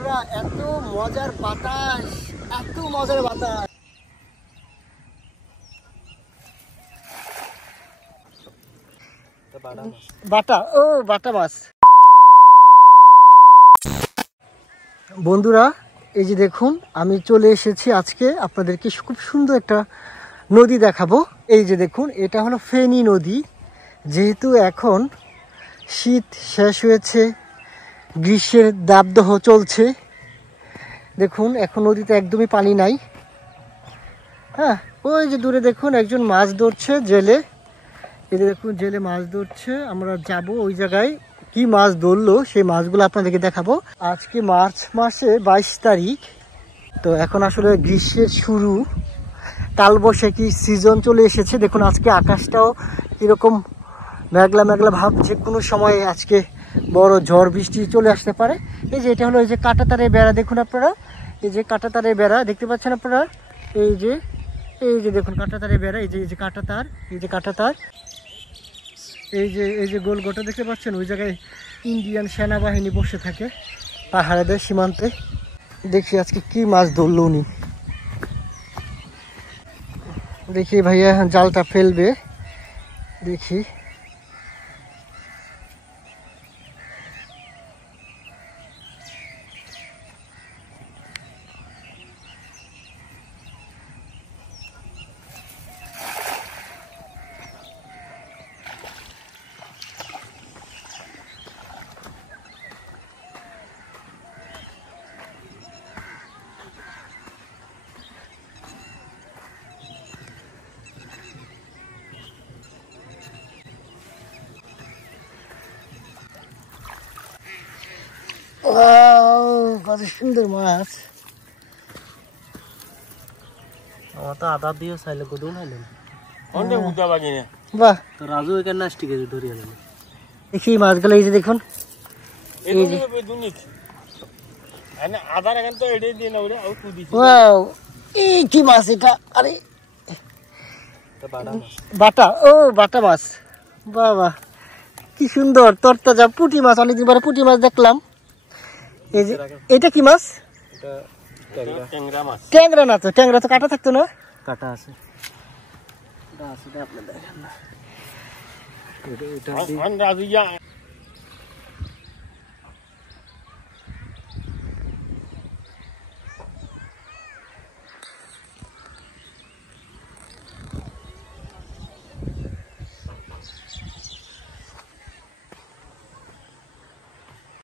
বন্ধুরা এত মজার বাতাস, এত মজার বাতাস। বাটা, ও বাটা মাছ। বন্ধুরা এই যে দেখুন, আমি চলে এসেছি আজকে আপনাদেরকে খুব সুন্দর একটা নদী দেখাবো। এই যে দেখুন, এটা হলো ফেনী নদী। যেহেতু এখন শীত শেষ হয়েছে, গ্রীষ্মের দাবদাহ চলছে, দেখুন এখন নদীতে একদমই পানি নাই। হ্যাঁ, ওই যে দূরে দেখুন একজন মাছ ধরছে, জেলে। এই যে দেখুন জেলে মাছ ধরছে। আমরা যাব ওই জায়গায়, কি মাছ ধরলো সেই মাছগুলো আপনাদেরকে দেখাবো। আজকে মার্চ মাসে 22 তারিখ। তো এখন আসলে গ্রীষ্মের শুরু, কালবৈশাখী সিজন চলে এসেছে। দেখুন আজকে আকাশটাও এরকম মেঘলা মেঘলা ভাব, যে কোনো সময় আজকে বড় ঝড় বৃষ্টি চলে আসতে পারে। এই যে এটা হলো এই যে কাঁটাতারের বেড়া, দেখুন আপনারা, এই যে কাঁটাতারের বেড়া দেখতে পাচ্ছেন আপনারা। এই যে দেখুন কাঁটাতারের বেড়া, এই যে কাঁটাতার, এই যে কাঁটাতার, এই যে গোল গোটা দেখতে পাচ্ছেন। ওই জায়গায় ইন্ডিয়ান সেনাবাহিনী বসে থাকে পাহাড়েদের সীমান্তে। দেখি আজকে কি মাছ ধরলো উনি। দেখি ভাইয়া জালটা ফেলবে, দেখি। কত সুন্দর মাছ। আমার তো আদা দিয়ে চাইলে গুদুন হইলেন। বাহ, তো রাজু এখানে নাস্টি করে ধরে আনলেন। দেখি মাছগুলো, এই যে দেখুন, এই কি মাছ এটা? আরে বাটা, ও বাটা মাছ। বাবা কি সুন্দর তরতাজা পুঁটি মাছ। অনেকদিন পরে পুঁটি মাছ দেখলাম। এই যে এটা কি মাছ? ট্যাংরা না তো, ট্যাংরা তো কাটা থাকতো না। কাটা আছে, আপনি দেখেন না।